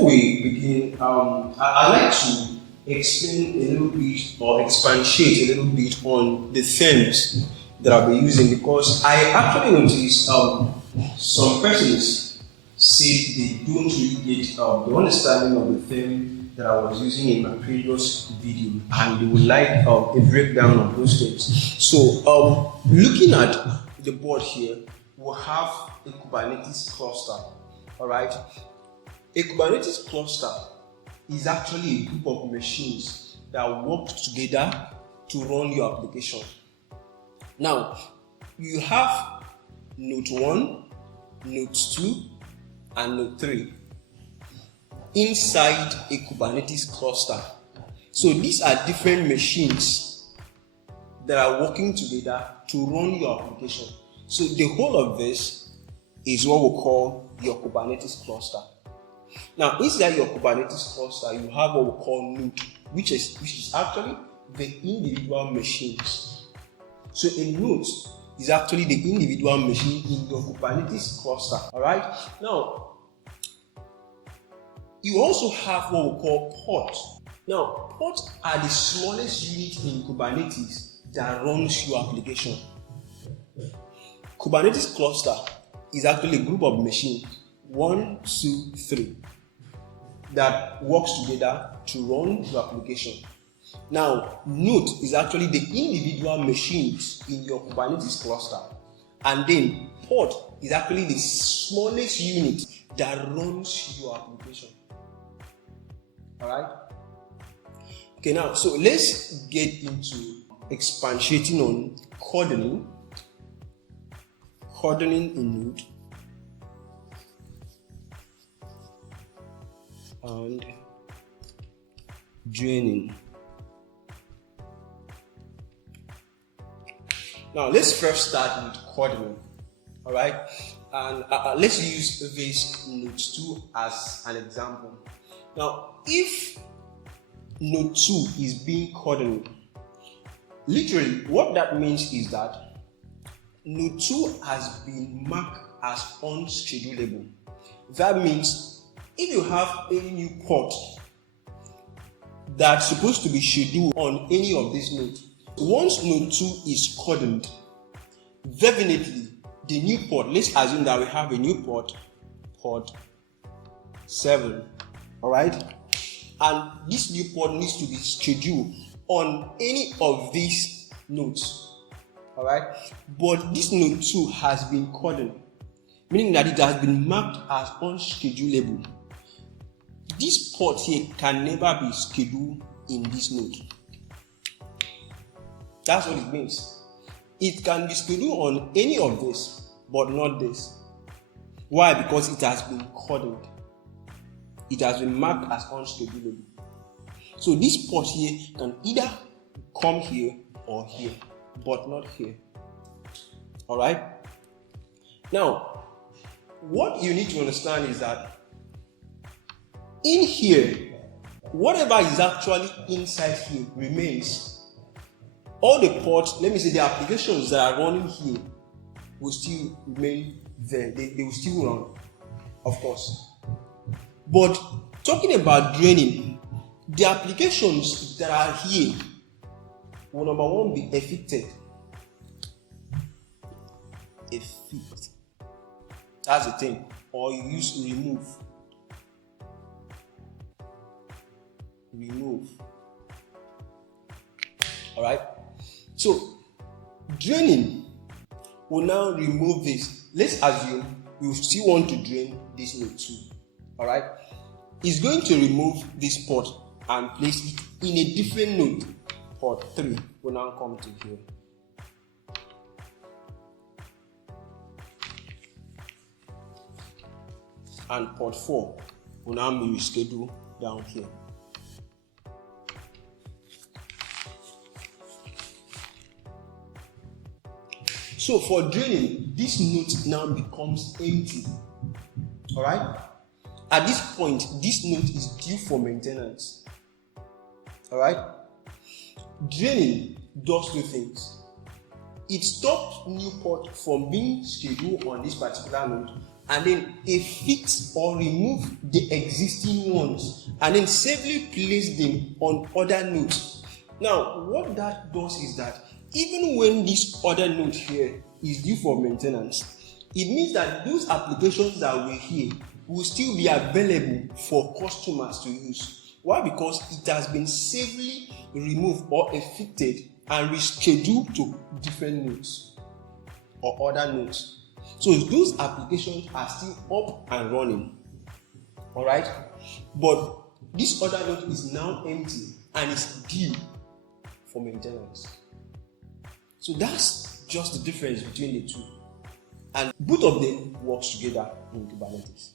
before we begin, I'd like to explain a little bit or expatiate a little bit on the themes that I'll be using, because I actually noticed some persons say they don't really get the understanding of the theme that I was using in my previous video, and they would like a breakdown of those themes. So looking at the board here, we'll have a Kubernetes cluster. All right. A Kubernetes cluster is actually a group of machines that work together to run your application. Now, you have Node 1, Node 2, and Node 3 inside a Kubernetes cluster. So these are different machines that are working together to run your application. So the whole of this is what we call your Kubernetes cluster. Now, inside your Kubernetes cluster, you have what we call node, which is actually the individual machines. So a node is actually the individual machine in your Kubernetes cluster. All right. Now, you also have what we call pods. Now, pods are the smallest unit in Kubernetes that runs your application. Kubernetes cluster is actually a group of machines, 1, 2, 3, that works together to run your application. Now, node is actually the individual machines in your Kubernetes cluster, and then pod is actually the smallest unit that runs your application. All right. Okay, now so let's get into expatiating on cordoning in node, and draining. Now let's first start with cordoning. All right, and let's use this node 2 as an example. Now, if node 2 is being cordoned, literally what that means is that node 2 has been marked as unschedulable. That means if you have any new pod that's supposed to be scheduled on any of these nodes, once node 2 is cordoned, definitely the new pod, let's assume that we have a new pod 7, all right, and this new pod needs to be scheduled on any of these nodes, all right, but this node 2 has been cordoned, meaning that it has been marked as unschedulable. This pod here can never be scheduled in this node. That's what it means. It can be scheduled on any of this, but not this. Why? Because it has been cordoned. It has been marked as unschedulable. So this pod here can either come here or here, but not here. All right? Now, what you need to understand is that in here, whatever is actually inside here remains. All the pods, let me say the applications that are running here will still remain there. They will still run, of course. But talking about draining, the applications that are here will, number one, be affected. That's the thing. Or you use remove. All right. So draining will now remove this. Let's assume we still want to drain this node 2. All right. It's going to remove this pod and place it in a different node. Pod 3 will now come to here. And pod 4 will now be rescheduled down here. So for draining, this node now becomes empty. All right. At this point, this node is due for maintenance. All right. Draining does two things. it stops new pod from being scheduled on this particular node, and then it fix or remove the existing ones and then safely place them on other nodes. Now, what that does is that even when this other node here is due for maintenance, it means that those applications that were here will still be available for customers to use. Why? Because it has been safely removed or evicted and rescheduled to different nodes or other nodes. So those applications are still up and running. Alright? But this other node is now empty and is due for maintenance. So that's just the difference between the two. And both of them works together in Kubernetes.